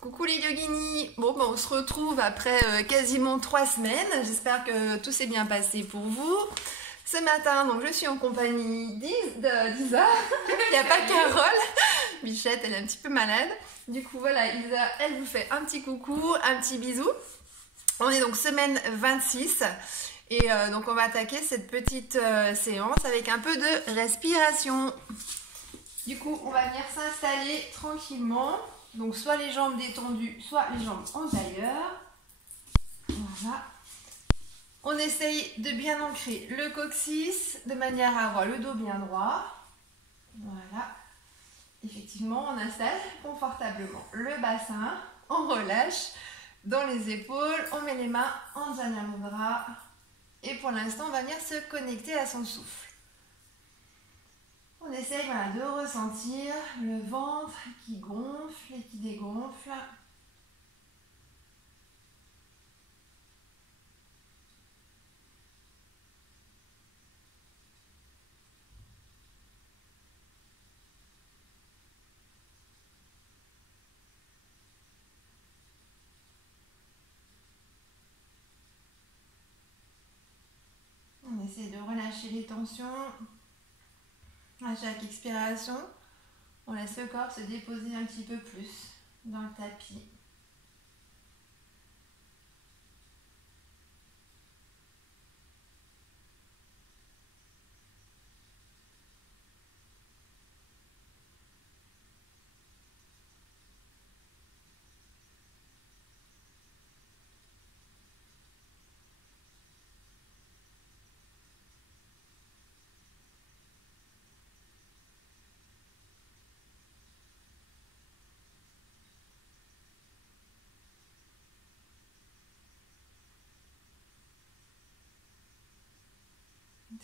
Coucou les yoginis. Bon, ben, on se retrouve après quasiment 3 semaines. J'espère que tout s'est bien passé pour vous. Ce matin, donc, je suis en compagnie d'Isa. Il n'y a pas Carole. Bichette, elle est un petit peu malade. Du coup, voilà, Isa, elle vous fait un petit coucou, un petit bisou. On est donc semaine 26. Et donc, on va attaquer cette petite séance avec un peu de respiration. Du coup, on va venir s'installer tranquillement. Donc, soit les jambes détendues, soit les jambes en tailleur. Voilà. On essaye de bien ancrer le coccyx de manière à avoir le dos bien droit. Voilà. Effectivement, on installe confortablement le bassin. On relâche dans les épaules. On met les mains en Jnana Mudra. Et pour l'instant, on va venir se connecter à son souffle. On essaye de ressentir le ventre qui gonfle et qui dégonfle. On essaie de relâcher les tensions. À chaque expiration, on laisse le corps se déposer un petit peu plus dans le tapis.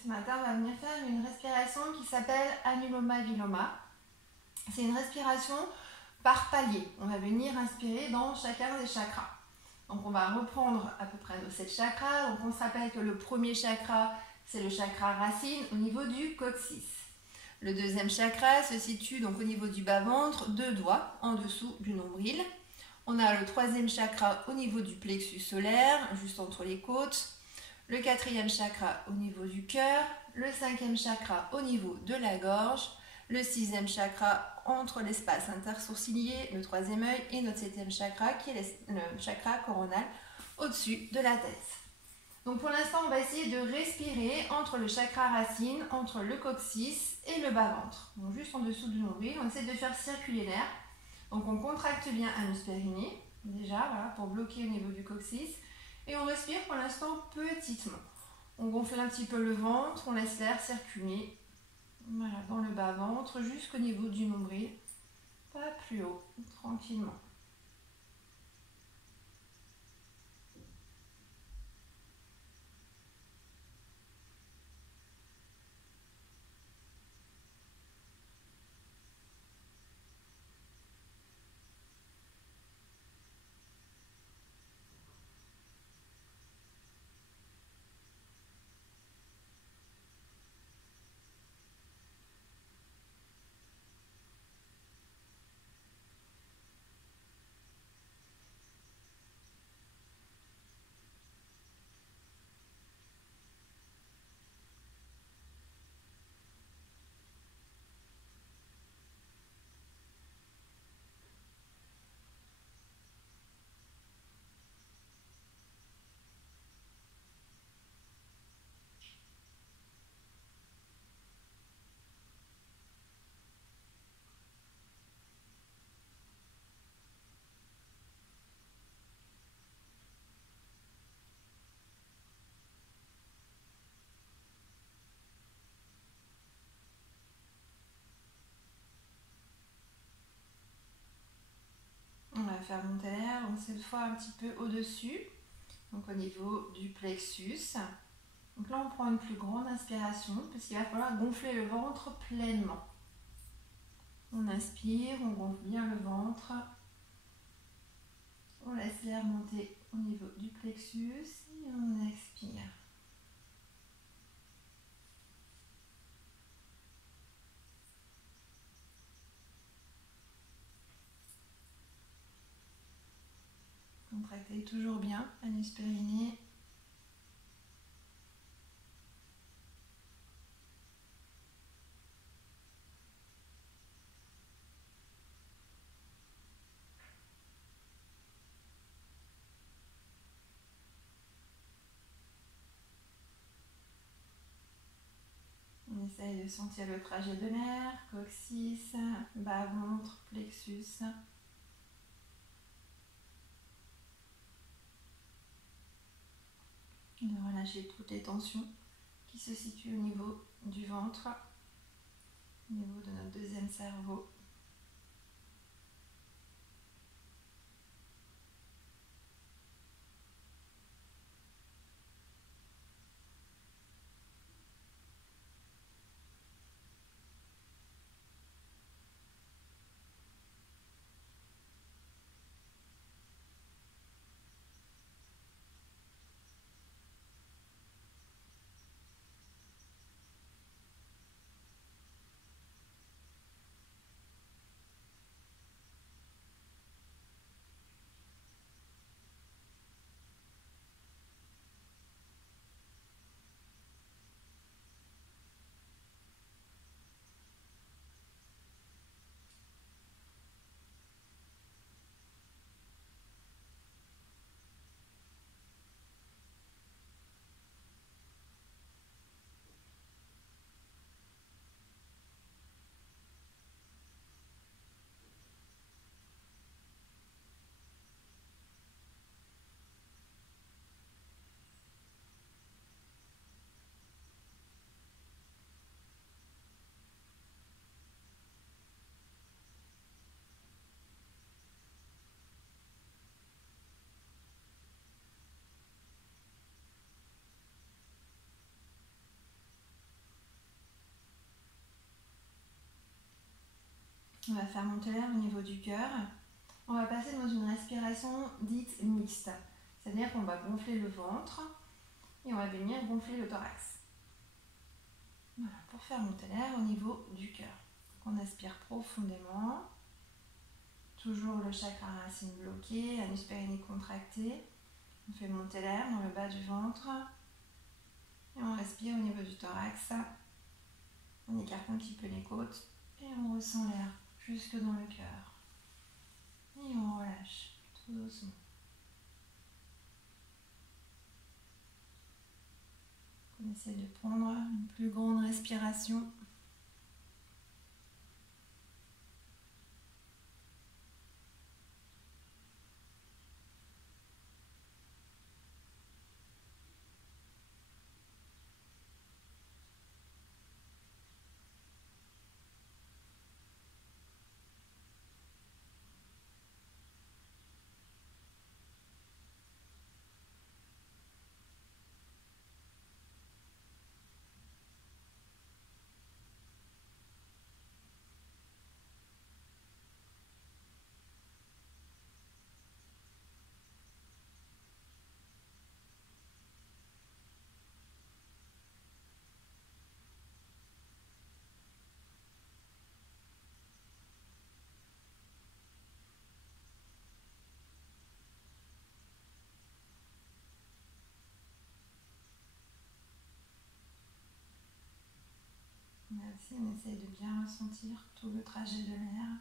Ce matin, on va venir faire une respiration qui s'appelle Anuloma Viloma. C'est une respiration par palier. On va venir inspirer dans chacun des chakras. Donc, on va reprendre à peu près nos 7 chakras. Donc, on se rappelle que le premier chakra, c'est le chakra racine au niveau du coccyx. Le deuxième chakra se situe donc au niveau du bas-ventre, 2 doigts en dessous du nombril. On a le troisième chakra au niveau du plexus solaire, juste entre les côtes. Le quatrième chakra au niveau du cœur, le cinquième chakra au niveau de la gorge, le sixième chakra entre l'espace intersourcilier, le troisième œil et notre septième chakra qui est le chakra coronal au-dessus de la tête. Donc pour l'instant, on va essayer de respirer entre le chakra racine, entre le coccyx et le bas-ventre. Donc juste en dessous du nombril, on essaie de faire circuler l'air. Donc on contracte bien l'anus périnée, déjà, voilà, pour bloquer au niveau du coccyx. Et on respire pour l'instant petitement. On gonfle un petit peu le ventre, on laisse l'air circuler voilà, dans le bas-ventre jusqu'au niveau du nombril. Pas plus haut, tranquillement. On va faire monter l'air, donc cette fois un petit peu au-dessus, donc au niveau du plexus. Donc là, on prend une plus grande inspiration, puisqu'il va falloir gonfler le ventre pleinement. On inspire, on gonfle bien le ventre. On laisse l'air monter au niveau du plexus et on expire. Contractez toujours bien, anus périnée. On essaye de sentir le trajet de l'air, coccyx, bas-ventre, plexus. De relâcher toutes les tensions qui se situent au niveau du ventre, au niveau de notre deuxième cerveau. On va faire monter l'air au niveau du cœur. On va passer dans une respiration dite mixte. C'est-à-dire qu'on va gonfler le ventre et on va venir gonfler le thorax. Voilà, pour faire monter l'air au niveau du cœur. On aspire profondément. Toujours le chakra racine bloqué, anus périnée contracté. On fait monter l'air dans le bas du ventre. Et on respire au niveau du thorax. On écarte un petit peu les côtes et on ressent l'air jusque dans le cœur. Et on relâche tout doucement. On essaie de prendre une plus grande respiration. Merci, on essaie de bien ressentir tout le trajet de l'air.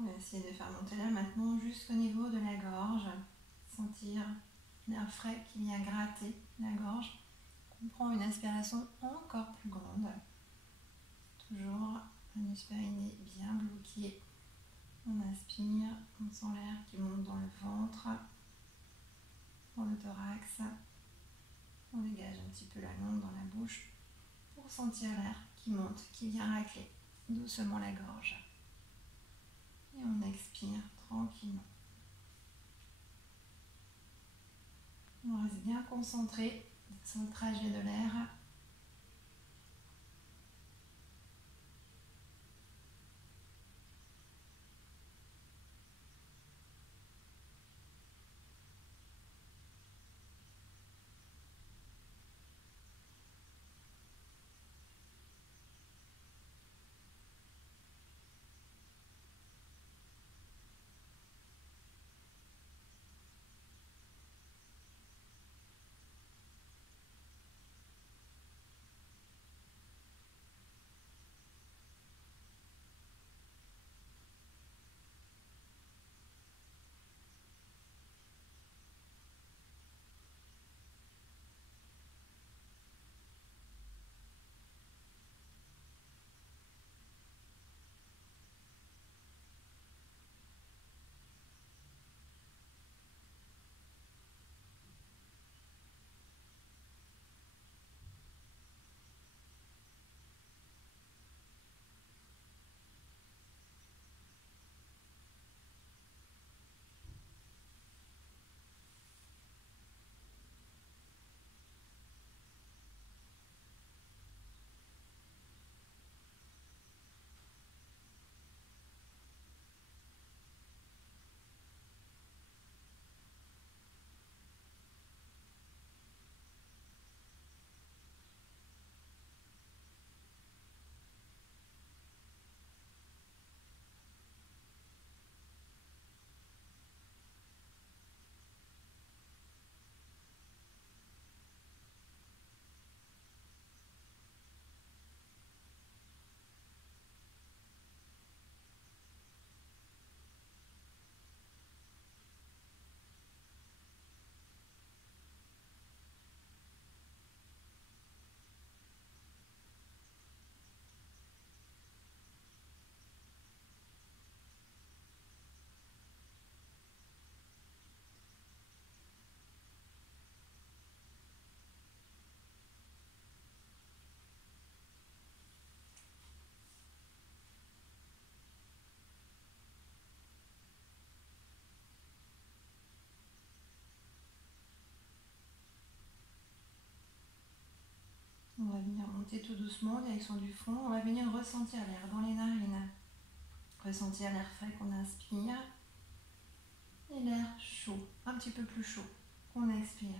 On va essayer de faire monter l'air maintenant jusqu'au niveau de la gorge. Sentir L'air frais qui vient gratter la gorge. On prend une inspiration encore plus grande. Toujours l'anus périnée bien bloqué. On inspire, on sent l'air qui monte dans le ventre, dans le thorax. On dégage un petit peu la langue dans la bouche pour sentir l'air qui monte, qui vient racler doucement la gorge. Et on expire tranquillement. On reste bien concentré sur le trajet de l'air. On va venir monter tout doucement, direction du front. On va venir ressentir l'air dans les narines. Ressentir l'air frais qu'on inspire. Et l'air chaud, un petit peu plus chaud, qu'on expire.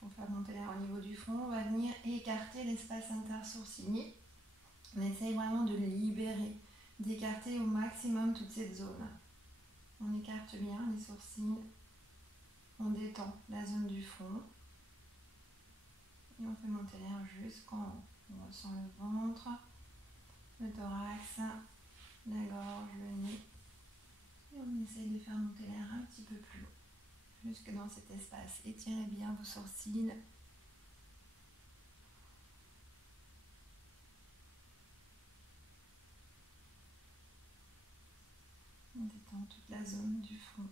Pour faire monter l'air au niveau du front, on va venir écarter l'espace intersourcilier. On essaye vraiment de libérer d'écarter au maximum toute cette zone. On écarte bien les sourcils, on détend la zone du front et on fait monter l'air jusqu'en haut. On ressent le ventre, le thorax, la gorge, le nez et on essaye de faire monter l'air un petit peu plus haut, jusque dans cet espace. Étirez bien vos sourcils. On détend toute la zone du front.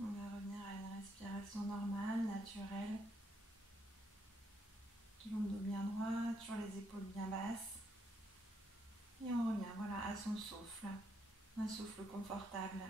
On va revenir à une respiration normale, naturelle. Toujours le dos bien droit, toujours les épaules bien basses. Et on revient, voilà, à son souffle. Un souffle confortable.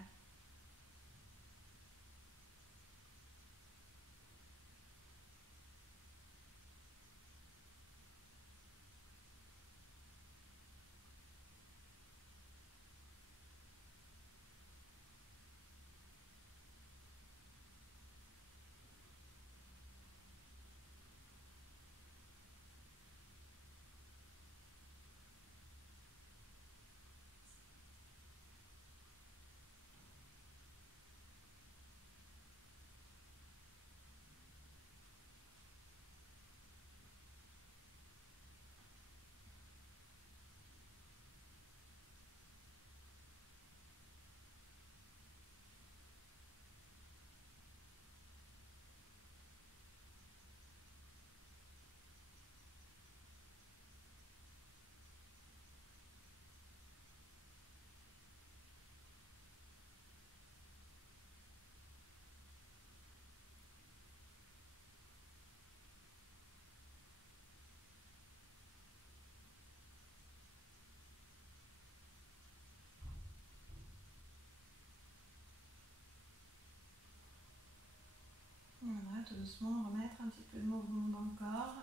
Voilà, tout doucement, remettre un petit peu de mouvement dans le corps.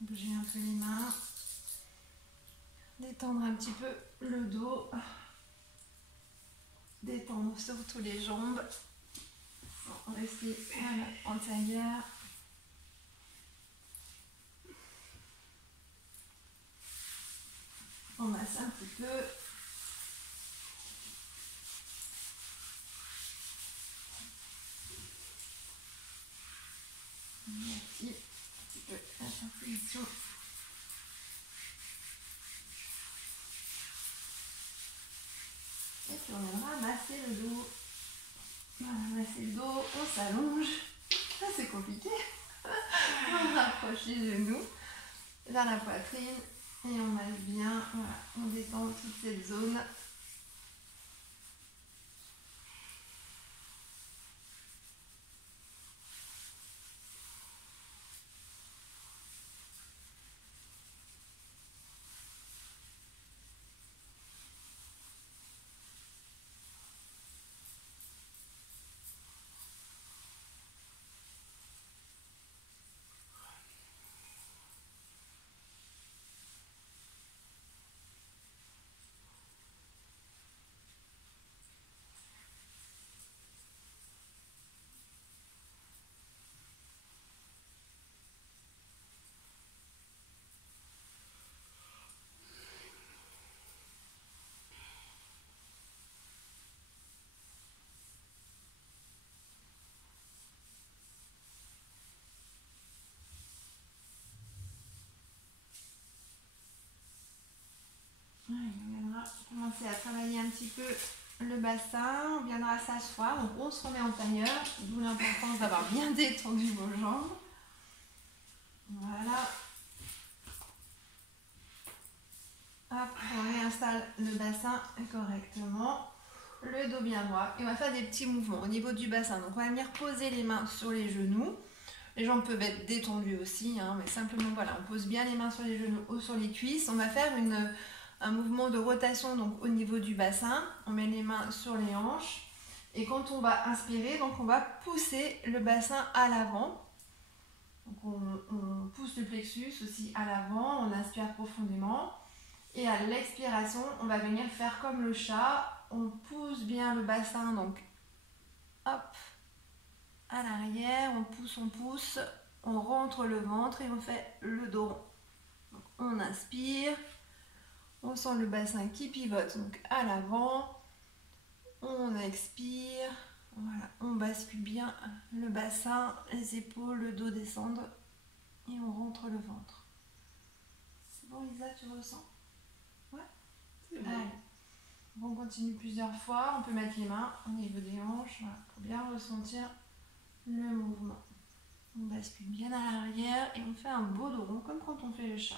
Bouger un peu les mains. Détendre un petit peu le dos. Détendre surtout les jambes. Rester en tailleur. On masse un petit peu. Merci. Un petit peu la circulation. Et puis on viendra masser le dos. Voilà, masser le dos, on s'allonge. Ah, c'est compliqué. On rapproche les genoux vers la poitrine et on masse bien. Voilà, on détend toute cette zone. petit peu le bassin, on viendra s'asseoir, donc on se remet en tailleur, d'où l'importance d'avoir bien détendu vos jambes. Voilà. Hop, on réinstalle le bassin correctement, le dos bien droit et on va faire des petits mouvements au niveau du bassin. Donc on va venir poser les mains sur les genoux. Les jambes peuvent être détendues aussi, hein, mais simplement voilà, on pose bien les mains sur les genoux ou sur les cuisses. On va faire un mouvement de rotation donc au niveau du bassin. On met les mains sur les hanches et quand on va inspirer, donc on va pousser le bassin à l'avant. Donc on pousse le plexus aussi à l'avant, on inspire profondément. Et à l'expiration, on va venir faire comme le chat. On pousse bien le bassin, donc hop, à l'arrière, on pousse, on rentre le ventre et on fait le dos rond. Donc, on inspire, on sent le bassin qui pivote, donc à l'avant, on expire, voilà, on bascule bien le bassin, les épaules, le dos descendent et on rentre le ventre. C'est bon Lisa, tu ressens? Ouais. Allez. On continue plusieurs fois, on peut mettre les mains au niveau des hanches voilà, pour bien ressentir le mouvement. On bascule bien à l'arrière et on fait un beau dos rond comme quand on fait le chat.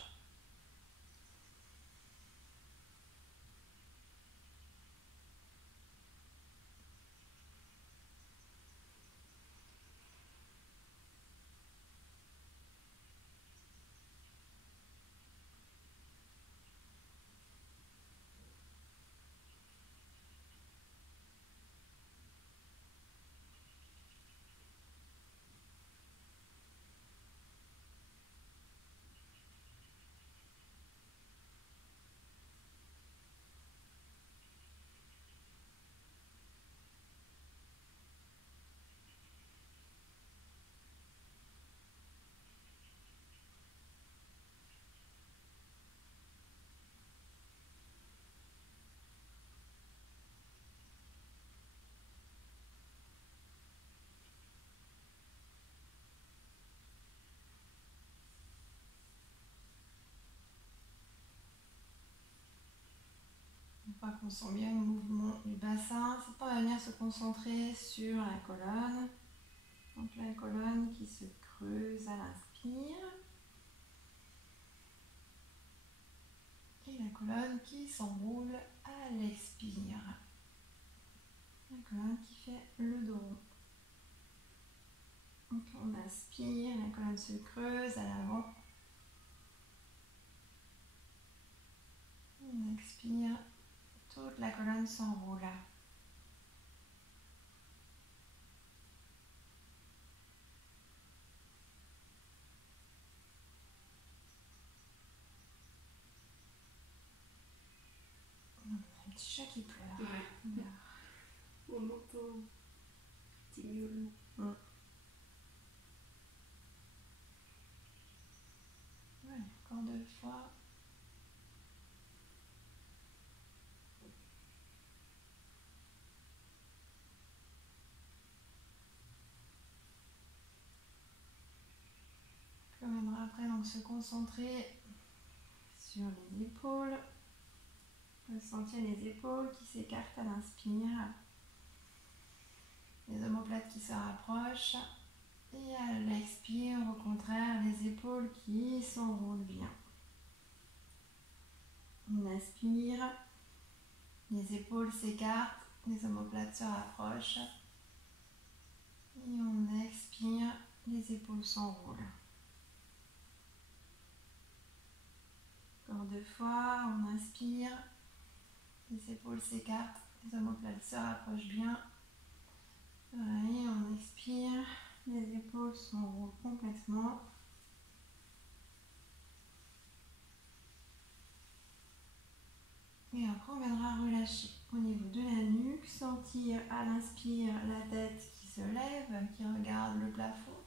Une fois qu'on sent bien le mouvement du bassin, c'est pour venir se concentrer sur la colonne. Donc la colonne qui se creuse à l'inspire. Et la colonne qui s'enroule à l'expire. La colonne qui fait le dos rond. Donc on inspire, la colonne se creuse à l'avant. On expire, toute la colonne s'enroule. Un petit chat qui pleure. Ouais. On entend un petit miaulement. Ouais, encore 2 fois. Puis on viendra après donc se concentrer sur les épaules. Ressentir les épaules qui s'écartent à l'inspire. Les omoplates qui se rapprochent. Et à l'expire, au contraire, les épaules qui s'enroulent bien. On inspire, les épaules s'écartent, les omoplates se rapprochent. Et on expire, les épaules s'enroulent. Encore 2 fois, on inspire, les épaules s'écartent, les omoplates se rapprochent bien. Et on expire, les épaules s'enroulent complètement. Et après, on viendra relâcher au niveau de la nuque, sentir à l'inspire la tête qui se lève, qui regarde le plafond.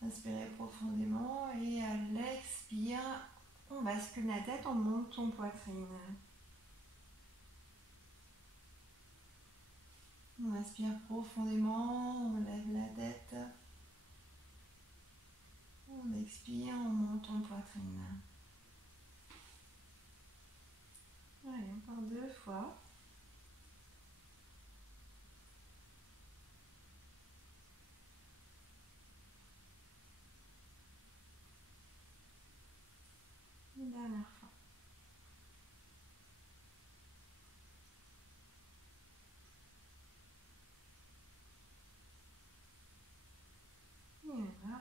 Inspirez profondément et à l'expire, on bascule la tête, on monte en poitrine. On inspire profondément, on lève la tête. On expire, on monte en poitrine. Allez, encore 2 fois.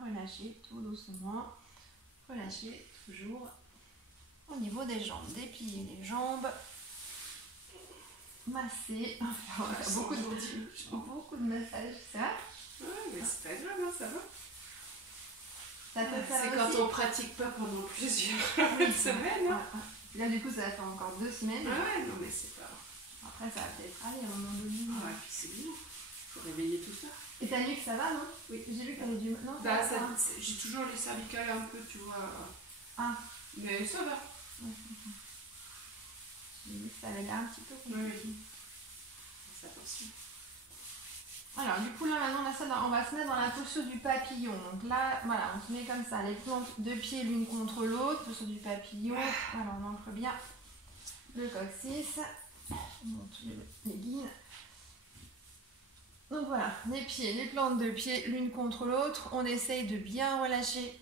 relâcher tout doucement. Relâcher toujours au niveau des jambes. Déplier les jambes. Masser. Enfin, beaucoup de massages, ça va? Ouais, mais c'est pas grave, hein, ça va. C'est quand on pratique pas pendant plusieurs semaines. Hein. Là, du coup, ça va faire encore 2 semaines. Ah ouais, non, mais c'est pas. Après, ça va peut-être aller à un moment donné. Ah, et puis c'est bien. Il faut réveiller tout ça. Et ta nuque, ça va, non? Oui. J'ai vu qu'elle avait du. Non, bah, j'ai toujours les cervicales un peu, tu vois. Ah. Mais ça va. Ouais, j'ai vu que ça avait l'air un petit peu compliqué. Oui. C'est attention. Alors, du coup, là, maintenant, on va se mettre dans la posture du papillon. Donc là, voilà, on se met comme ça, les plantes de pieds l'une contre l'autre, posture du papillon. Voilà, on ancre bien le coccyx. On monte les guines. Donc voilà, les pieds, les plantes de pieds l'une contre l'autre. On essaye de bien relâcher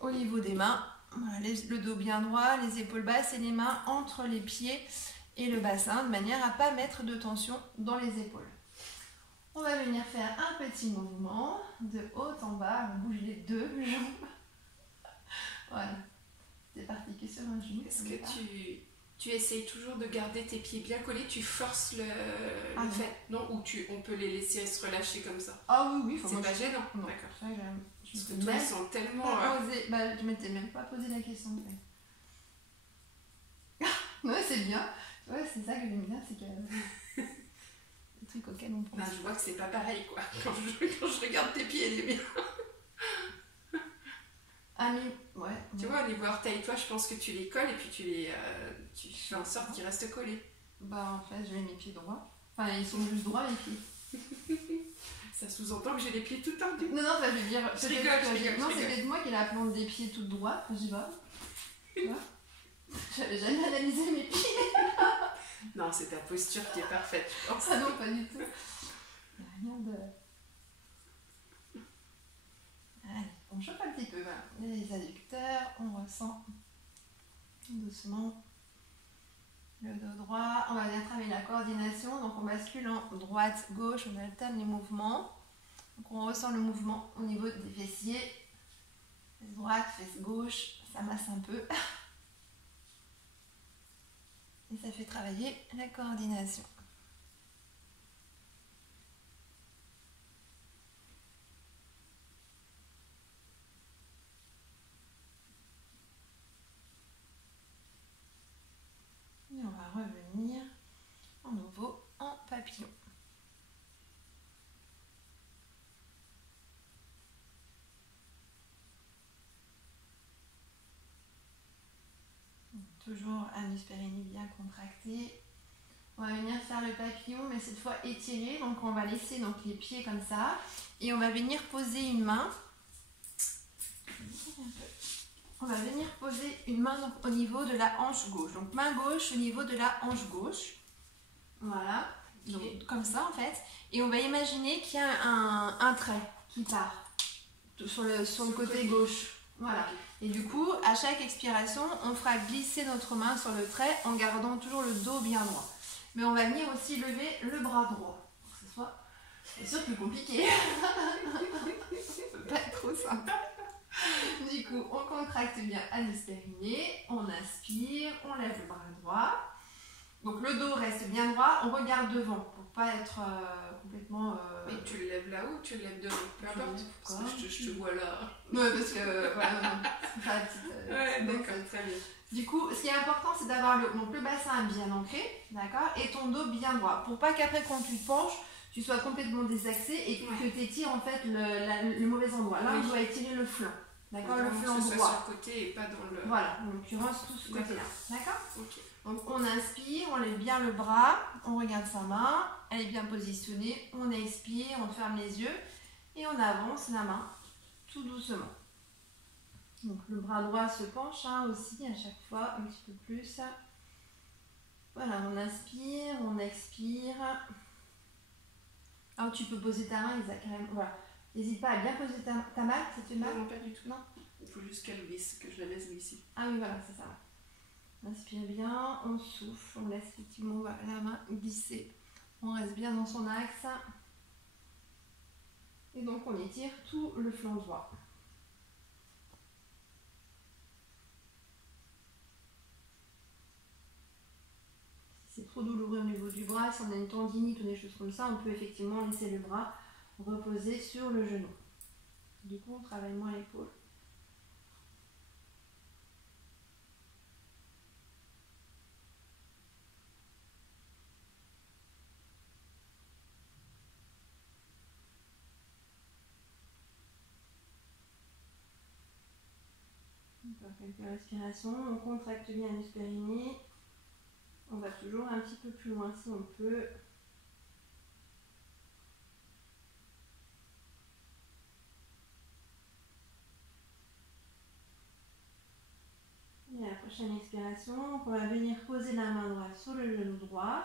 au niveau des mains. Voilà, le dos bien droit, les épaules basses et les mains entre les pieds et le bassin, de manière à ne pas mettre de tension dans les épaules. On va venir faire un petit mouvement de haut en bas, on bouge les 2 jambes. Voilà, c'est parti que sur un genou. Est-ce que tu essayes toujours de garder tes pieds bien collés, tu forces le fait, non? Ou on peut les laisser se relâcher comme ça? Ah oui, c'est pas gênant. D'accord. Parce que toi, ils sont tellement... je m'étais même pas posé la question. Ouais, c'est bien. Ouais, c'est ça que j'aime bien, c'est que... le truc auquel on pense. Je vois que c'est pas pareil, quoi. Quand je regarde tes pieds, les miens. Ah mais, ouais. Tu vois, au niveau orteil, toi, je pense que tu les colles et puis tu fais en sorte qu'ils restent collés. Bah, en fait, je mets mes pieds droits. Enfin, ils sont juste droits, les pieds. Ça sous-entend que j'ai les pieds tout tendus. Non, je veux dire... Je rigole. Non, c'est peut-être moi qui ai la plante des pieds toute droite, je sais pas. Tu vois? J'avais jamais analysé mes pieds. Non, c'est ta posture qui est parfaite, je pense. Ah non, pas du tout. Il n'y a rien de... Allez, on chauffe un petit peu. Voilà. Les adducteurs, on ressent doucement le dos droit. On va bien travailler la coordination. Donc on bascule en droite-gauche, on alterne les mouvements. Donc on ressent le mouvement au niveau des fessiers. Fesse droite, fesse gauche, ça masse un peu. Et ça fait travailler la coordination. Et on va revenir en nouveau en papillon. Toujours anus périnée bien contracté. On va venir faire le papillon, mais cette fois étiré. Donc on va laisser donc les pieds comme ça. Et on va venir poser une main. On va venir poser une main donc, au niveau de la hanche gauche. Donc main gauche au niveau de la hanche gauche. Voilà. Donc, comme ça en fait. Et on va imaginer qu'il y a un trait qui part sur le côté gauche. Voilà. Et du coup, à chaque expiration, on fera glisser notre main sur le trait en gardant toujours le dos bien droit. Mais on va venir aussi lever le bras droit. Pour que ce soit, c'est sûr, plus compliqué. Pas trop simple. Du coup, on contracte bien anus périnée, on inspire, on lève le bras droit. Donc le dos reste bien droit, on regarde devant pour pas être complètement... Mais tu le lèves là-haut ou tu le lèves devant? Peu importe, parce que je te vois là. Ouais, parce que voilà, c'est pas la petite... ouais, d'accord, très bien. Du coup, ce qui est important, c'est d'avoir le bassin bien ancré, d'accord, et ton dos bien droit, pour pas qu'après quand tu te penches, tu sois complètement désaxé et que tu étires en fait le mauvais endroit. Là, on doit étirer le flanc. D'accord, le flanc droit. Soit sur le côté et pas dans le... Voilà, en l'occurrence, tout ce côté-là. D'accord. Ok. Donc, on inspire, on lève bien le bras, on regarde sa main, elle est bien positionnée, on expire, on ferme les yeux et on avance la main tout doucement. Donc, le bras droit se penche aussi à chaque fois, un petit peu plus. Voilà, on inspire, on expire. Alors, tu peux poser ta main, Isaac, carrément. Voilà. N'hésite pas à bien poser ta main, c'est une main. Non, pas du tout. Non. Il faut juste qu'elle glisse, que je la laisse glisser. Ah oui, voilà, c'est ça. Inspire bien, on souffle, on laisse effectivement la main glisser. On reste bien dans son axe. Et donc on étire tout le flanc droit. trop douloureux au niveau du bras, si on a une tendinite ou des choses comme ça, on peut effectivement laisser le bras reposer sur le genou. Du coup, on travaille moins l'épaule. On peut faire quelques respirations, on contracte bien le périnée. On va toujours un petit peu plus loin si on peut. Et à la prochaine expiration, on va venir poser la main droite sur le genou droit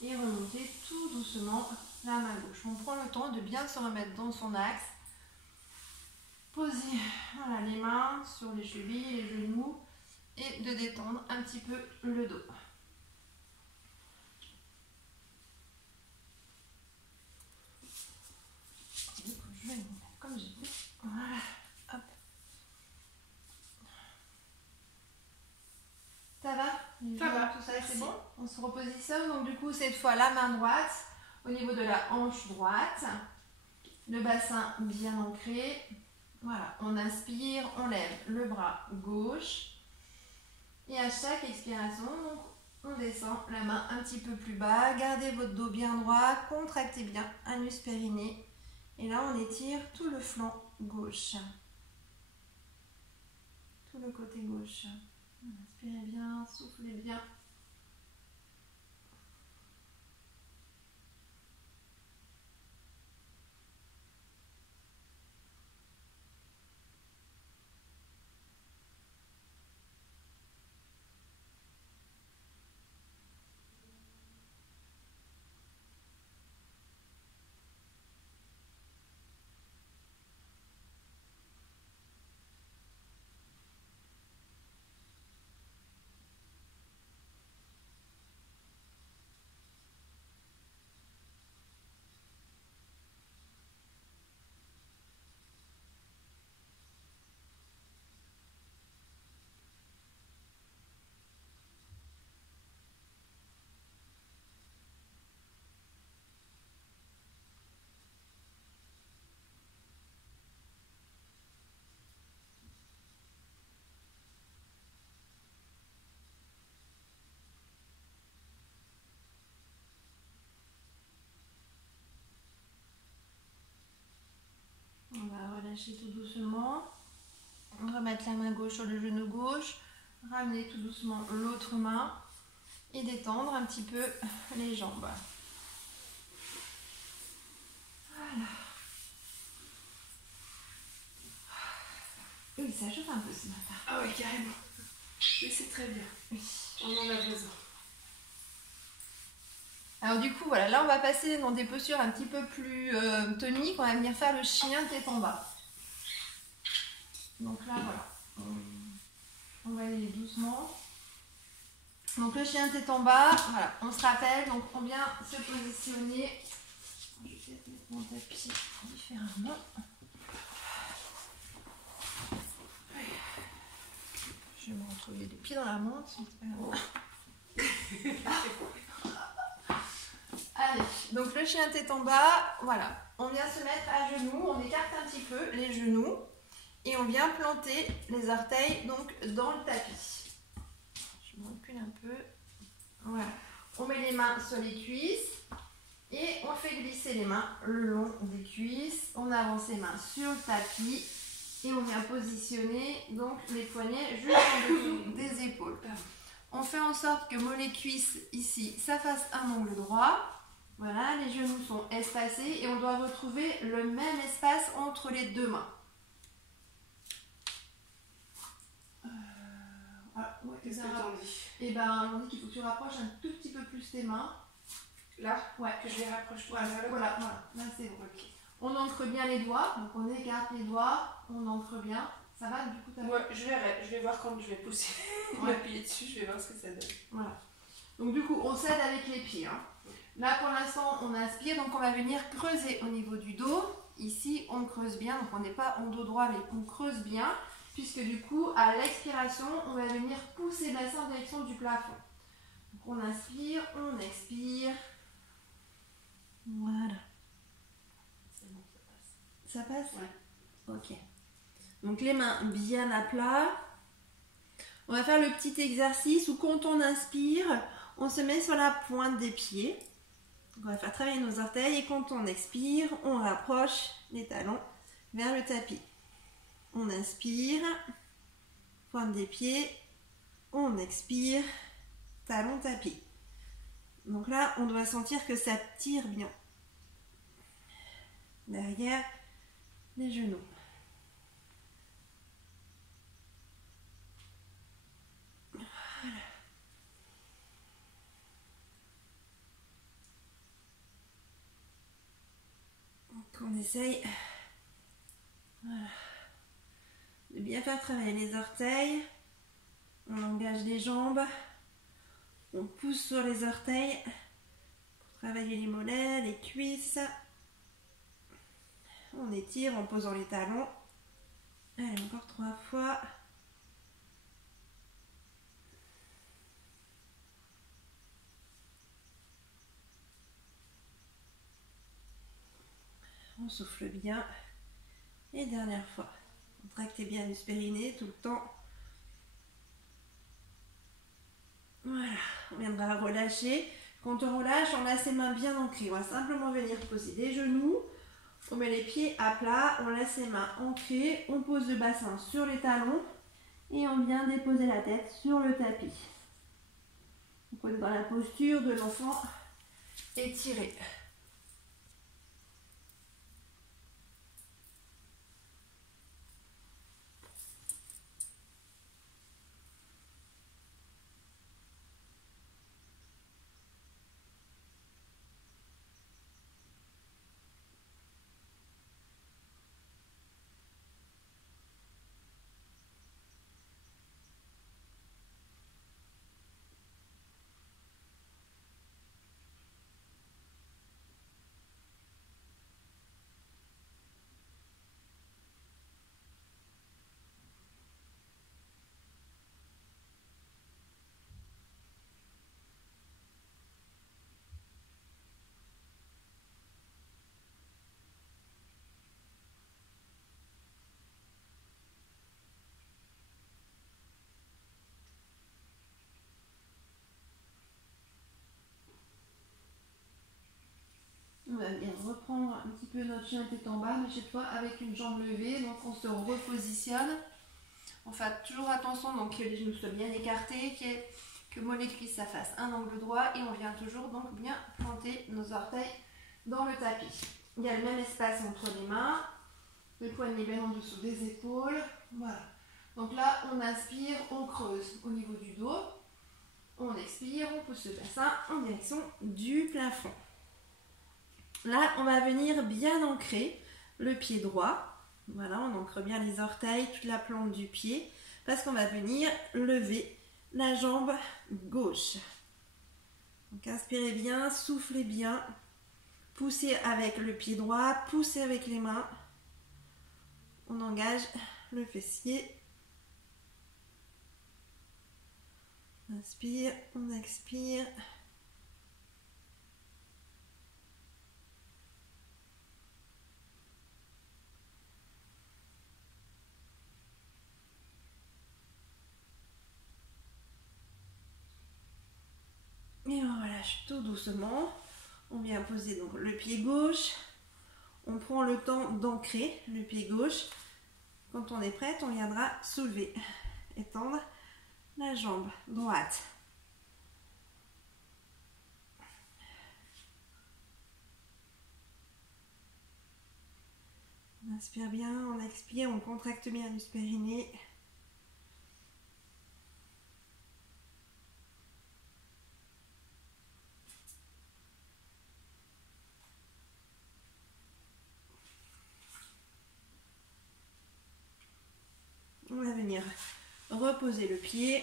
et remonter tout doucement la main gauche. On prend le temps de bien se remettre dans son axe. Poser voilà, les mains sur les chevilles, les genoux et de détendre un petit peu le dos. Je vais comme j'ai fait. Voilà. Hop. Ça va? Ça va. Tout ça, c'est bon? On se repositionne. Donc, du coup, cette fois, la main droite au niveau de la hanche droite. Le bassin bien ancré. Voilà. On inspire, on lève le bras gauche. Et à chaque expiration, donc, on descend la main un petit peu plus bas. Gardez votre dos bien droit. Contractez bien anus périnée. Et là, on étire tout le flanc gauche. Tout le côté gauche. Inspirez bien, soufflez bien. On va relâcher tout doucement. Remettre la main gauche sur le genou gauche. Ramener tout doucement l'autre main. Et détendre un petit peu les jambes. Voilà. Oui, ça chauffe un peu ce matin. Ah ouais, carrément. Mais c'est très bien. Oui. On en a besoin. Alors du coup, voilà, là on va passer dans des postures un petit peu plus toniques. On va venir faire le chien tête en bas. Donc là, voilà. On va aller doucement. Donc le chien tête en bas, voilà, on se rappelle, donc on vient se positionner. Je vais peut-être mettre mon tapis différemment. Je vais me retrouver les pieds dans la menthe. Allez, donc le chien tête en bas, voilà. On vient se mettre à genoux, on écarte un petit peu les genoux et on vient planter les orteils donc dans le tapis. Je me recule un peu. Voilà. On met les mains sur les cuisses et on fait glisser les mains le long des cuisses. On avance les mains sur le tapis et on vient positionner donc les poignets juste en dessous des épaules. On fait en sorte que mollets cuisses ici, ça fasse un angle droit. Voilà, les genoux sont espacés et on doit retrouver le même espace entre les deux mains. Voilà, ouais, Qu'est-ce que t'en dis? Et ben, on dit qu'il faut que tu rapproches un tout petit peu plus tes mains. Là? Ouais. Que je les rapproche. Voilà, là c'est bon. Okay. On ancre bien les doigts, donc on écarte les doigts, on ancre bien. Ça va du coup t'as... Ouais, je vais voir quand je vais pousser, m'appuyer dessus, je vais voir ce que ça donne. Voilà. Donc du coup, on s'aide avec les pieds. Hein. Là pour l'instant, on inspire, donc on va venir creuser au niveau du dos. Ici, on creuse bien, donc on n'est pas en dos droit, mais on creuse bien, puisque du coup, à l'expiration, on va venir pousser le bassin en direction du plafond. Donc on inspire, on expire. Voilà. C'est bon, ça passe. Ça passe? Ouais. Ok. Donc les mains bien à plat. On va faire le petit exercice où quand on inspire, on se met sur la pointe des pieds. Donc on va faire travailler nos orteils et quand on expire, on rapproche les talons vers le tapis. On inspire, pointe des pieds, on expire, talon tapis. Donc là, on doit sentir que ça tire bien derrière les genoux. Voilà. Donc on essaye de bien faire travailler les orteils. On engage les jambes. On pousse sur les orteils pour travailler les mollets, les cuisses. On étire en posant les talons. Allez, encore 3 fois. On souffle bien. Et dernière fois. Contractez bien le périnée tout le temps. Voilà, on viendra relâcher. Quand on relâche, on laisse les mains bien ancrées. On va simplement venir poser les genoux. On met les pieds à plat, on laisse les mains ancrées. On pose le bassin sur les talons. Et on vient déposer la tête sur le tapis. On est dans la posture de l'enfant étiré. On va bien reprendre un petit peu notre chien tête en bas, mais cette fois avec une jambe levée. Donc on se repositionne. On fait toujours attention donc que les genoux soient bien écartés, que mollet cuisse ça fasse un angle droit et on vient toujours donc bien planter nos orteils dans le tapis. Il y a le même espace entre les mains, le poignet bien en dessous des épaules. Voilà. Donc là on inspire, on creuse au niveau du dos. On expire, on pousse le bassin en direction du plafond. Là, on va venir bien ancrer le pied droit. Voilà, on ancre bien les orteils, toute la plante du pied, parce qu'on va venir lever la jambe gauche. Donc, inspirez bien, soufflez bien, poussez avec le pied droit, poussez avec les mains. On engage le fessier. On inspire, on expire. Et on relâche tout doucement. On vient poser donc le pied gauche. On prend le temps d'ancrer le pied gauche. Quand on est prête, on viendra soulever, étendre la jambe droite. On inspire bien, on expire, on contracte bien le périnée. On va venir reposer le pied.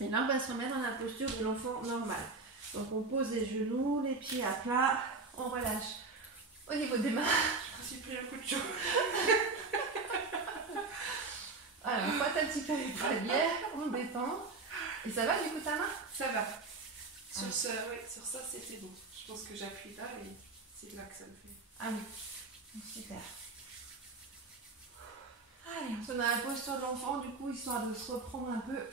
Et là, on va se remettre dans la posture de l'enfant normal. Donc, on pose les genoux, les pieds à plat. On relâche au niveau des mains. Je me suis pris un coup de chaud. Alors, on frotte un petit peu les poignets, on détend. Et ça va du coup ta main? Ça va. Sur ça, c'était bon. Je pense que j'appuie là et c'est là que ça me fait. Ah oui, super. Allez, on se met à la posture de l'enfant, du coup, histoire de se reprendre un peu.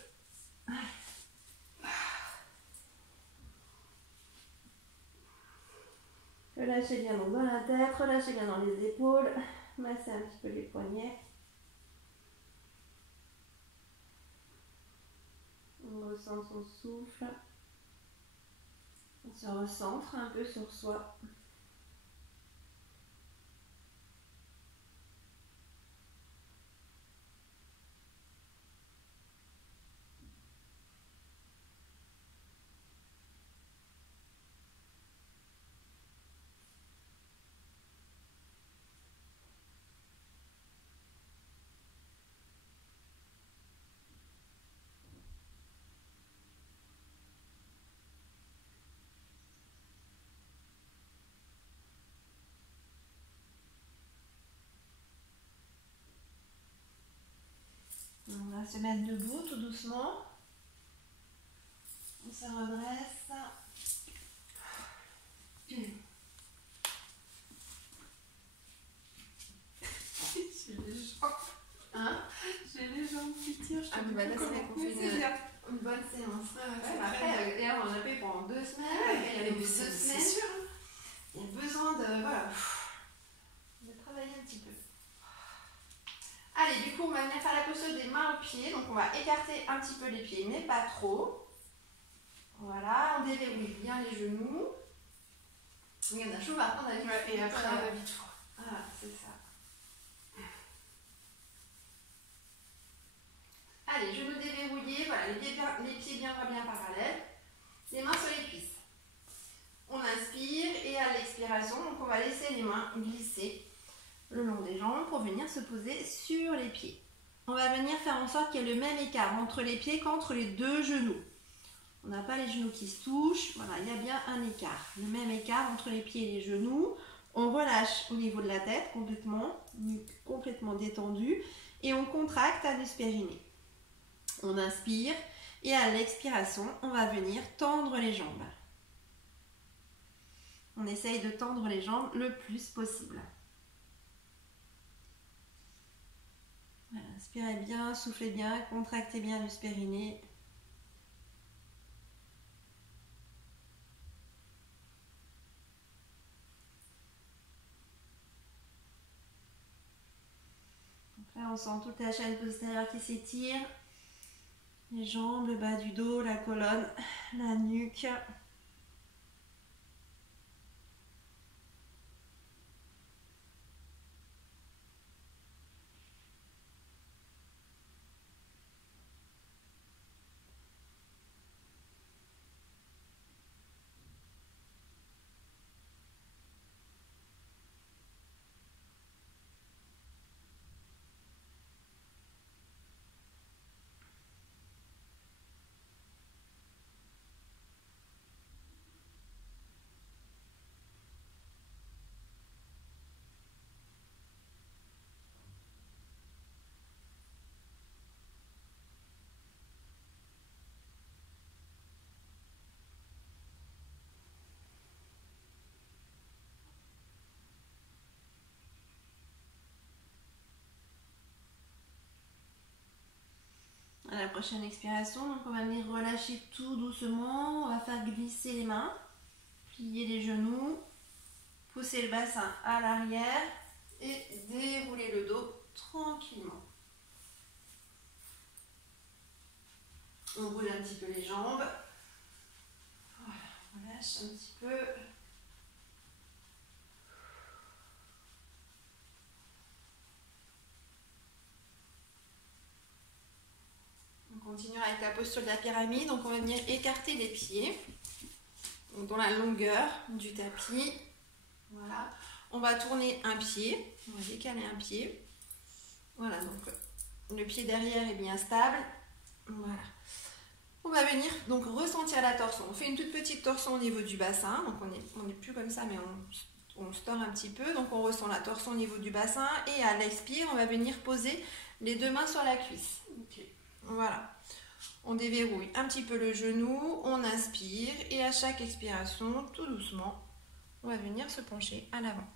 Relâchez bien donc dans la tête, relâchez bien dans les épaules, massez un petit peu les poignets. On ressent son souffle. On se recentre un peu sur soi. On va se mettre debout tout doucement. On se redresse. J'ai les jambes. Hein? J'ai les jambes qui tirent. Ah, mais là, c'est vrai qu'on fait une bonne séance. Après, d'ailleurs, on a fait pendant 2 semaines. Il y avait 2 semaines. C'est sûr. Il y a besoin de travailler un petit peu. Allez, du coup, on va venir faire la posture des mains aux pieds. Donc, on va écarter un petit peu les pieds, mais pas trop. Voilà, on déverrouille bien les genoux. Il y en a chaud, par contre, on a vite et après, on a vite froid. Voilà, c'est ça. Allez, genoux déverrouillés. Voilà, les pieds bien parallèles. Les mains sur les cuisses. On inspire et à l'expiration, donc on va laisser les mains glisser le long des jambes pour venir se poser sur les pieds. On va venir faire en sorte qu'il y ait le même écart entre les pieds qu'entre les 2 genoux. On n'a pas les genoux qui se touchent, voilà, il y a bien un écart. Le même écart entre les pieds et les genoux. On relâche au niveau de la tête complètement détendu et on contracte à l'us périnée. On inspire et à l'expiration, on va venir tendre les jambes. On essaye de tendre les jambes le plus possible. Voilà, inspirez bien, soufflez bien, contractez bien l'us périnée. Donc là, on sent toute la chaîne postérieure qui s'étire. Les jambes, le bas du dos, la colonne, la nuque. À la prochaine expiration, donc on va venir relâcher tout doucement. On va faire glisser les mains, plier les genoux, pousser le bassin à l'arrière et dérouler le dos tranquillement. On roule un petit peu les jambes. Voilà, on relâche un petit peu. On continue avec la posture de la pyramide. Donc on va venir écarter les pieds donc dans la longueur du tapis. Voilà. On va tourner un pied. On va décaler un pied. Voilà, donc le pied derrière est bien stable. Voilà. On va venir donc ressentir la torsion. On fait une toute petite torsion au niveau du bassin. Donc on n'est plus comme ça, mais on se tord un petit peu. Donc on ressent la torsion au niveau du bassin. Et à l'expire, on va venir poser les 2 mains sur la cuisse. Okay. Voilà. On déverrouille un petit peu le genou, on inspire et à chaque expiration, tout doucement, on va venir se pencher à l'avant.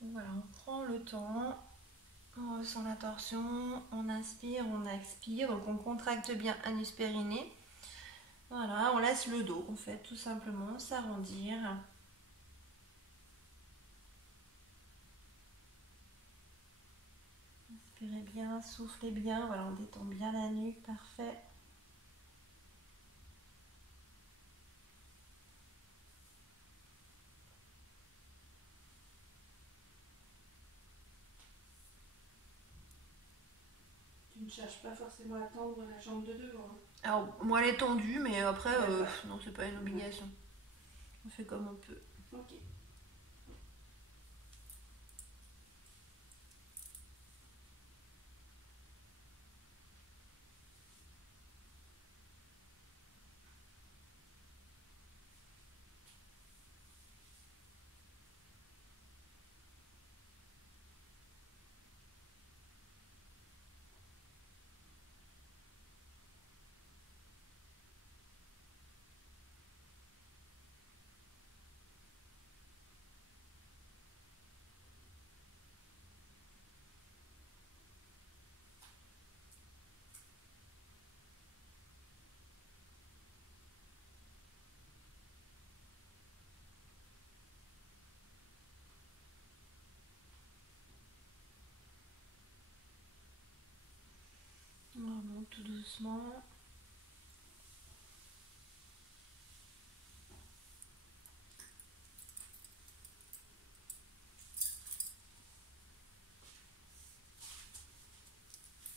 Voilà, on prend le temps, on ressent la torsion, on inspire, on expire, donc on contracte bien anus périnée. Voilà, on laisse le dos, en fait, tout simplement, s'arrondir. Inspirez bien, soufflez bien, voilà, on détend bien la nuque, parfait. Tu ne cherches pas forcément à tendre la jambe de devant. Alors, moi elle est tendue, mais après, non, c'est pas une obligation. On fait comme on peut. Ok. On remonte tout doucement.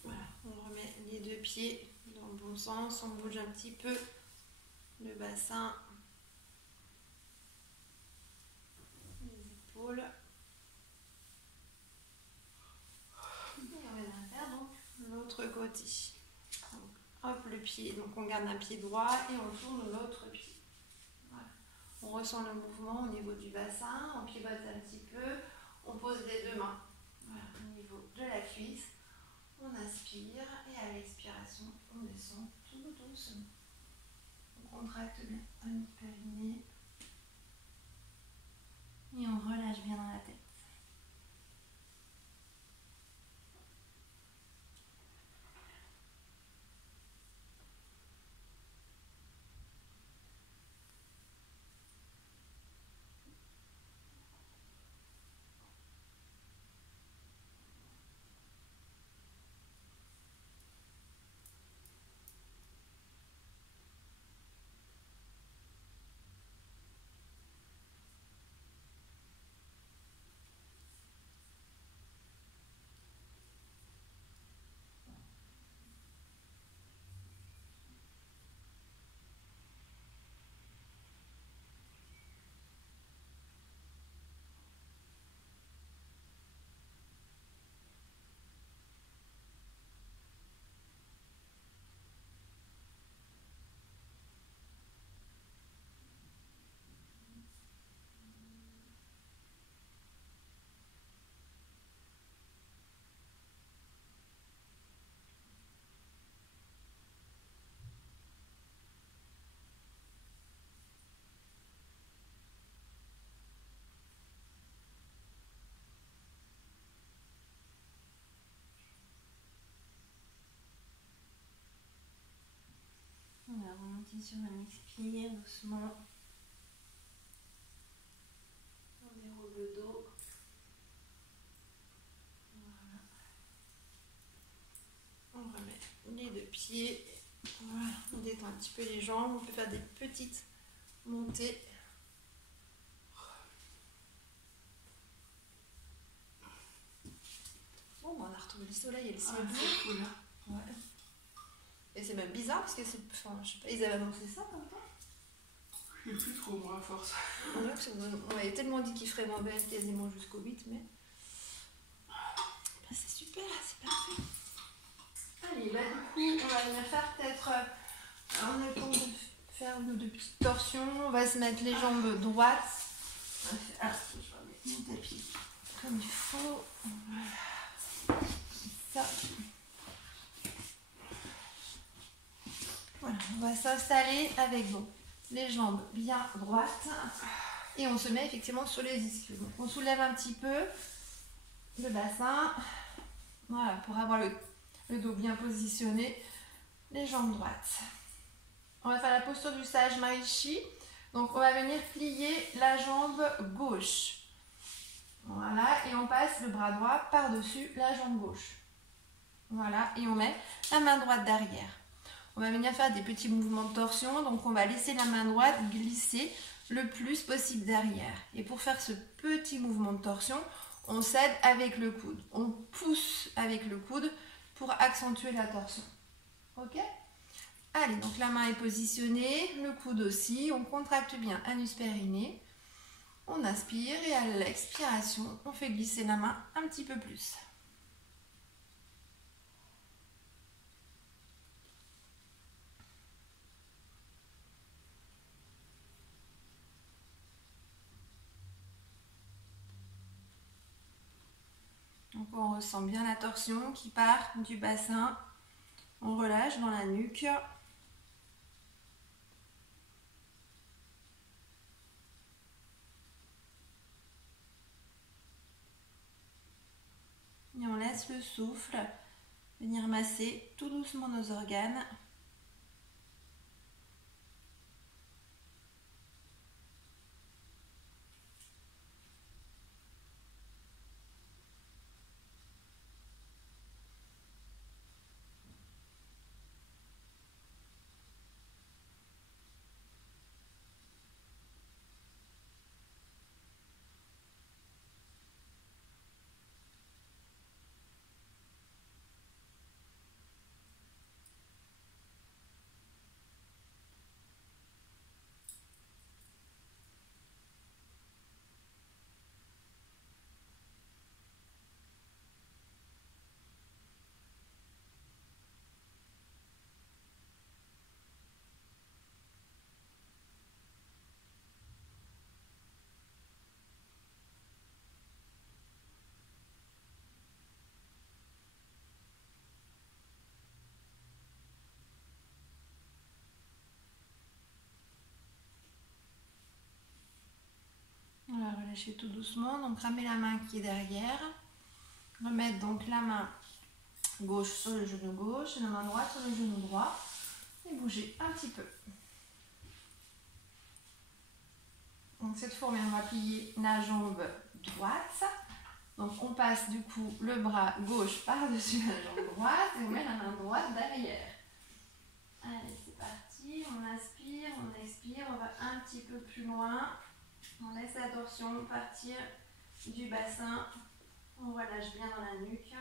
Voilà, on remet les deux pieds dans le bon sens, on bouge un petit peu le bassin, les épaules. Et on va faire donc l'autre côté. Donc, hop, le pied, donc on garde un pied droit et on tourne l'autre pied. Voilà. On ressent le mouvement au niveau du bassin, on pivote un petit peu, on pose les deux mains voilà, au niveau de la cuisse. On inspire et à l'expiration, on descend tout doucement. On contracte bien anus périnée et on relâche bien dans la tête. On va remonter sur un expire doucement. On déroule le dos. Voilà. On remet les deux pieds. Voilà. On détend un petit peu les jambes. On peut faire des petites montées. Bon, on a retrouvé le soleil et le ciel bleu. C'est cool. Ouais. Et c'est même bizarre parce que c'est. Enfin, je sais pas, ils avaient annoncé ça comme ça. Je sais plus trop, moi, à force. Ouais, parce qu'on m'avait tellement dit qu'il ferait mauvais quasiment jusqu'au 8 mai. Bah, c'est super, c'est parfait. Allez, bah du coup, on va venir faire peut-être. On a le temps de faire nos deux petites torsions. On va se mettre les jambes droites. Ah, je vais mettre mon tapis comme il faut. Voilà. Ça. On va s'installer avec les jambes bien droites et on se met effectivement sur les ischios. Donc on soulève un petit peu le bassin, voilà, pour avoir le dos bien positionné, les jambes droites. On va faire la posture du sage Maharishi. Donc on va venir plier la jambe gauche. Voilà, et on passe le bras droit par-dessus la jambe gauche. Voilà, et on met la main droite derrière. On va venir faire des petits mouvements de torsion, donc on va laisser la main droite glisser le plus possible derrière. Et pour faire ce petit mouvement de torsion, on s'aide avec le coude. On pousse avec le coude pour accentuer la torsion. Ok ? Allez, donc la main est positionnée, le coude aussi, on contracte bien anus périnée. On inspire et à l'expiration, on fait glisser la main un petit peu plus. Donc on ressent bien la torsion qui part du bassin. On relâche dans la nuque. Et on laisse le souffle venir masser tout doucement nos organes. On va relâcher tout doucement, donc ramer la main qui est derrière, remettre donc la main gauche sur le genou gauche et la main droite sur le genou droit et bouger un petit peu. Donc cette fois on va plier la jambe droite, donc on passe du coup le bras gauche par-dessus la jambe droite et on met la main droite derrière. Allez, c'est parti, on inspire, on expire, on va un petit peu plus loin. On laisse la torsion partir du bassin, on relâche bien dans la nuque.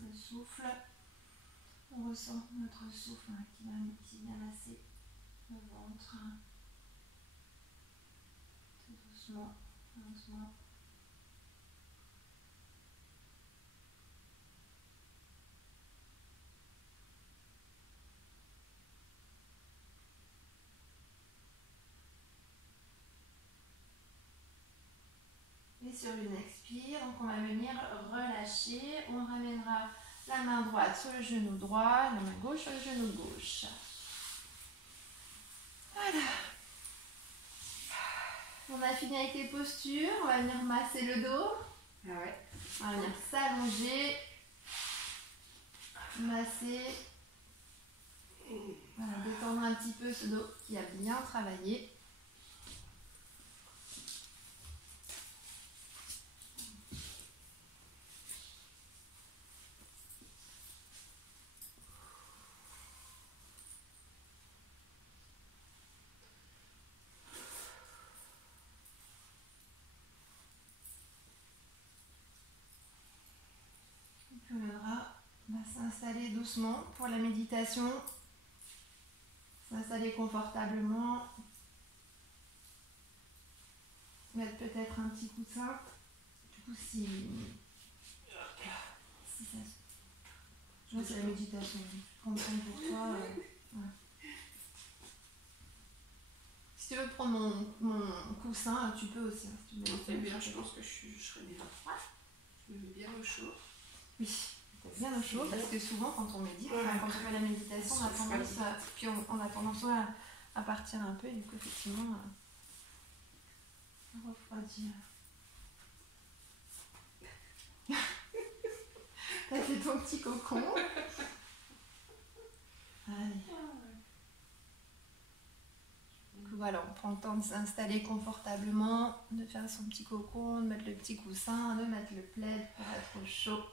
Le souffle, on ressent notre souffle qui va bien masser le ventre, tout doucement, lentement. Et sur une expire, donc on va venir relâcher, on ramènera la main droite sur le genou droit, la main gauche sur le genou gauche. Voilà. On a fini avec les postures, on va venir masser le dos. Ah ouais. On va venir s'allonger, masser. Voilà, détendre un petit peu ce dos qui a bien travaillé. Puis on va s'installer doucement pour la méditation. S'installer confortablement. mettre peut-être un petit coussin. Du coup, si ça se... Je vois, c'est la méditation. Je comprends pour toi. Voilà. Si tu veux prendre mon coussin, tu peux aussi. Hein, si tu veux. C'est bien, je pense que je serais bien. Je me mets bien au chaud. Oui, t'es bien au chaud parce que souvent quand on médite, quand on fait la méditation, on a tendance à, puis on a tendance à partir un peu et du coup effectivement à refroidir. T'as fait ton petit cocon. Allez. Donc voilà, on prend le temps de s'installer confortablement, de faire son petit cocon, de mettre le petit coussin, de mettre le plaid pour être au chaud.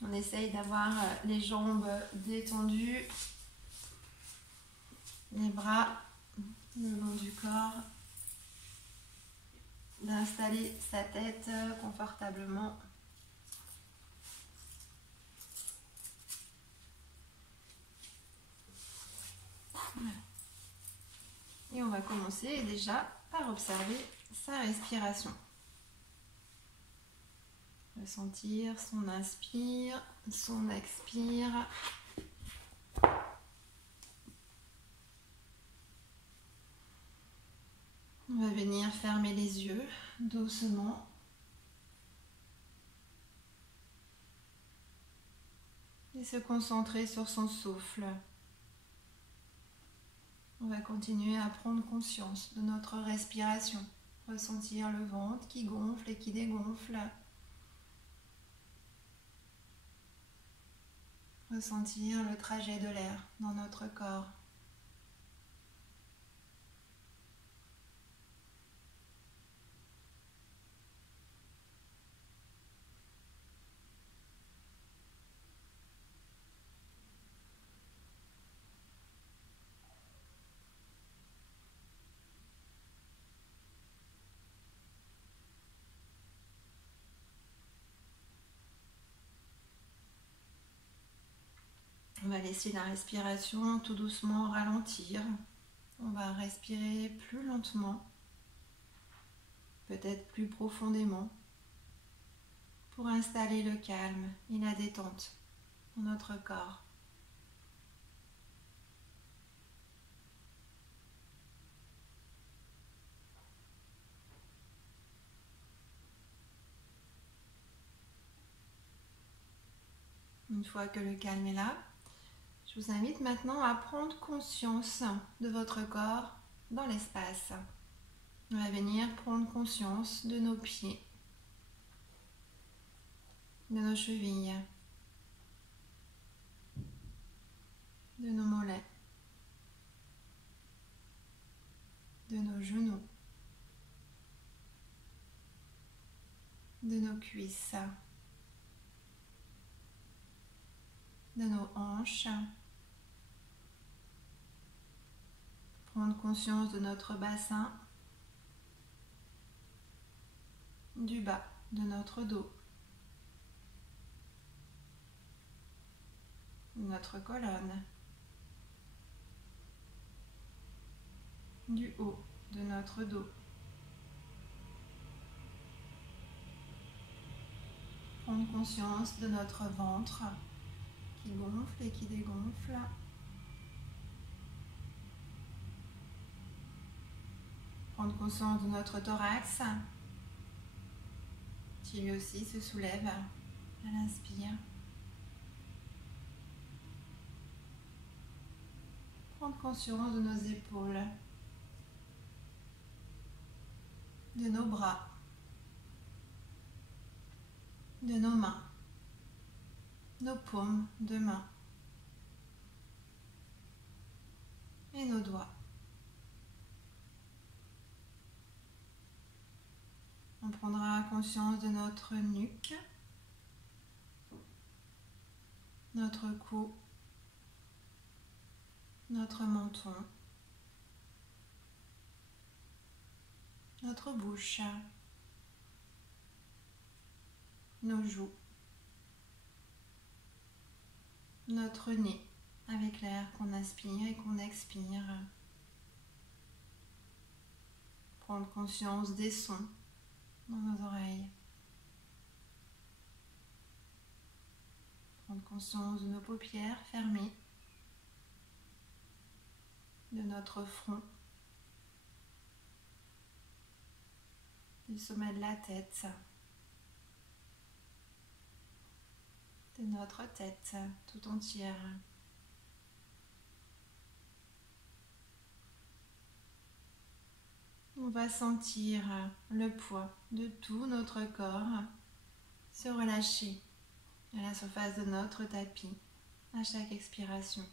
On essaye d'avoir les jambes détendues, les bras le long du corps, d'installer sa tête confortablement. Voilà. Et on va commencer déjà par observer sa respiration. Ressentir son inspire, son expire. On va venir fermer les yeux doucement. Et se concentrer sur son souffle. On va continuer à prendre conscience de notre respiration. Ressentir le ventre qui gonfle et qui dégonfle. Ressentir le trajet de l'air dans notre corps. On va laisser la respiration tout doucement ralentir. On va respirer plus lentement, peut-être plus profondément, pour installer le calme et la détente dans notre corps. Une fois que le calme est là, je vous invite maintenant à prendre conscience de votre corps dans l'espace. On va venir prendre conscience de nos pieds, de nos chevilles, de nos mollets, de nos genoux, de nos cuisses, de nos hanches. Prendre conscience de notre bassin, du bas de notre dos, notre colonne, du haut de notre dos. Prendre conscience de notre ventre qui gonfle et qui dégonfle. Prendre conscience de notre thorax qui lui aussi se soulève à l'inspire. Prendre conscience de nos épaules, de nos bras, de nos mains, nos paumes de main et nos doigts. On prendra conscience de notre nuque, notre cou, notre menton, notre bouche, nos joues, notre nez avec l'air qu'on inspire et qu'on expire. prendre conscience des sons dans nos oreilles. Prendre conscience de nos paupières fermées, de notre front, du sommet de la tête, de notre tête tout entière. On va sentir le poids de tout notre corps se relâcher à la surface de notre tapis à chaque expiration.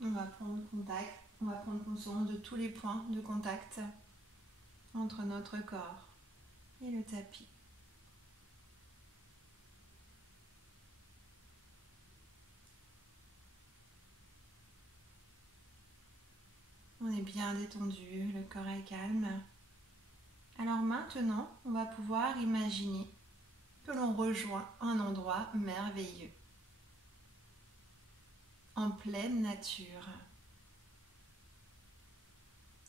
On va prendre conscience de tous les points de contact entre notre corps et le tapis. On est bien détendu, le corps est calme. Alors maintenant, on va pouvoir imaginer que l'on rejoint un endroit merveilleux, en pleine nature.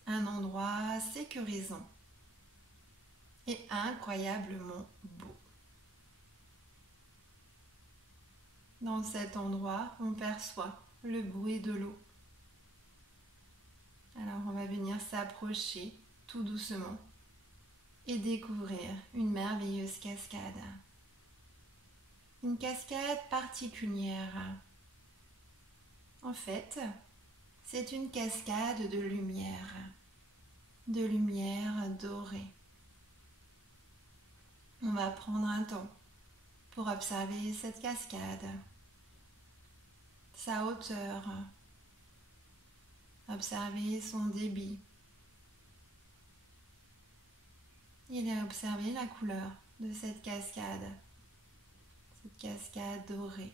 Un endroit sécurisant et incroyablement beau. Dans cet endroit, on perçoit le bruit de l'eau. Alors on va venir s'approcher tout doucement et découvrir une merveilleuse cascade. Une cascade particulière. En fait, c'est une cascade de lumière dorée. On va prendre un temps pour observer cette cascade, sa hauteur, observer son débit. Il a observé la couleur de cette cascade dorée.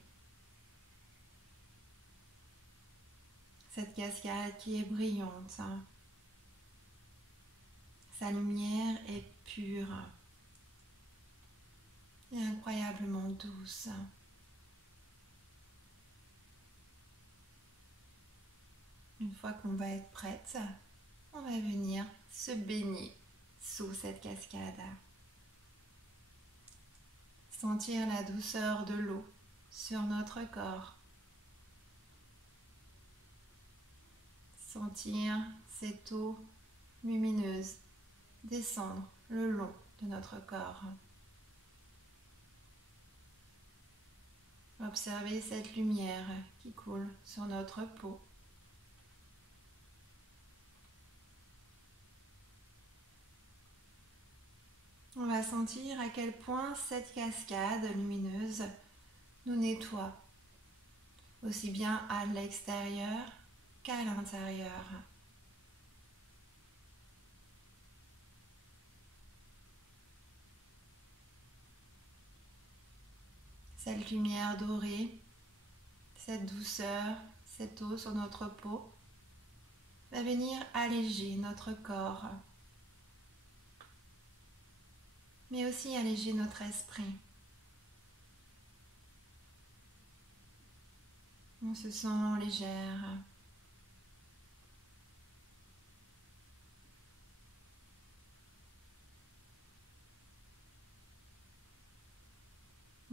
Cette cascade qui est brillante. Sa lumière est pure et incroyablement douce. Une fois qu'on va être prête, on va venir se baigner sous cette cascade. Sentir la douceur de l'eau sur notre corps. Sentir cette eau lumineuse descendre le long de notre corps. Observez cette lumière qui coule sur notre peau. On va sentir à quel point cette cascade lumineuse nous nettoie, aussi bien à l'extérieur qu'à l'intérieur. Cette lumière dorée, cette douceur, cette eau sur notre peau va venir alléger notre corps, mais aussi alléger notre esprit. On se sent légère.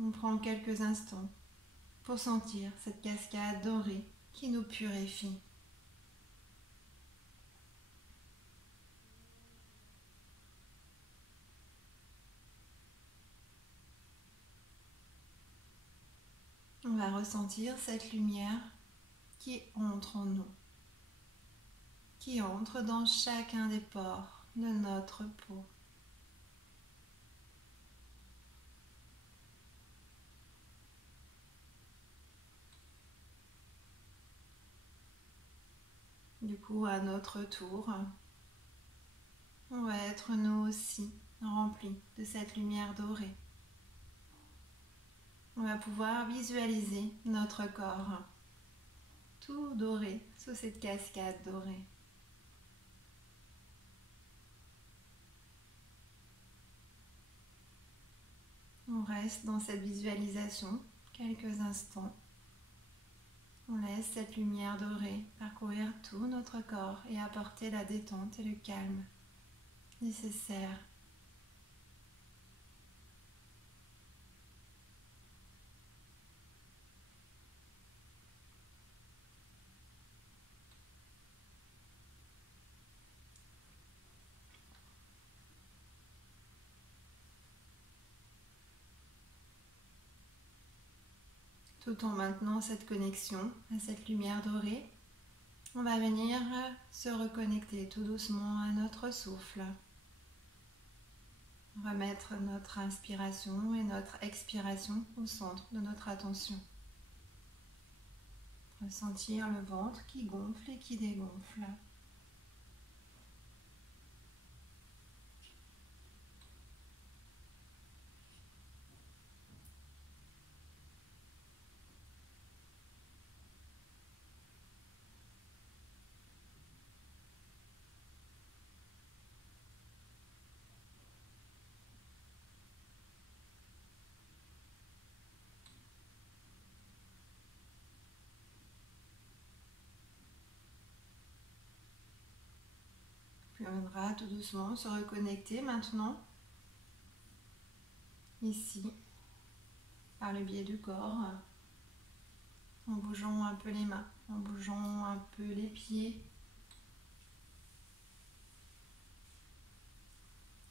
On prend quelques instants pour sentir cette cascade dorée qui nous purifie. On va ressentir cette lumière qui entre en nous, qui entre dans chacun des pores de notre peau. Du coup, à notre tour, on va être nous aussi remplis de cette lumière dorée. On va pouvoir visualiser notre corps tout doré sous cette cascade dorée. On reste dans cette visualisation quelques instants. On laisse cette lumière dorée parcourir tout notre corps et apporter la détente et le calme nécessaire. Tout en maintenant cette connexion à cette lumière dorée, on va venir se reconnecter tout doucement à notre souffle. Remettre notre inspiration et notre expiration au centre de notre attention. Ressentir le ventre qui gonfle et qui dégonfle. Puis on viendra tout doucement se reconnecter maintenant, ici, par le biais du corps, en bougeant un peu les mains, en bougeant un peu les pieds,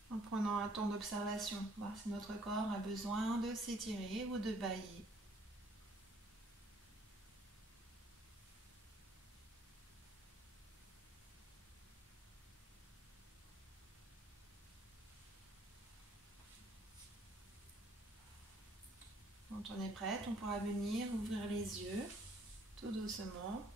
en prenant un temps d'observation, voir si notre corps a besoin de s'étirer ou de bâiller. Quand on est prête, on pourra venir ouvrir les yeux tout doucement.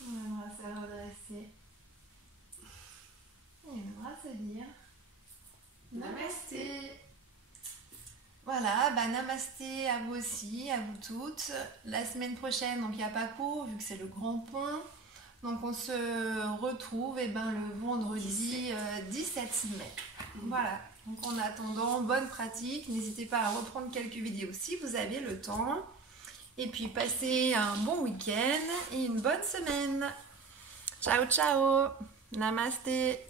On viendra se redresser. Et on viendra se dire Namasté. Voilà, namasté à vous aussi, à vous toutes. La semaine prochaine, donc il n'y a pas cours vu que c'est le grand pont. Donc on se retrouve le vendredi 17 mai. Voilà, donc en attendant, bonne pratique. N'hésitez pas à reprendre quelques vidéos si vous avez le temps. Et puis passez un bon week-end et une bonne semaine. Ciao, ciao. Namasté.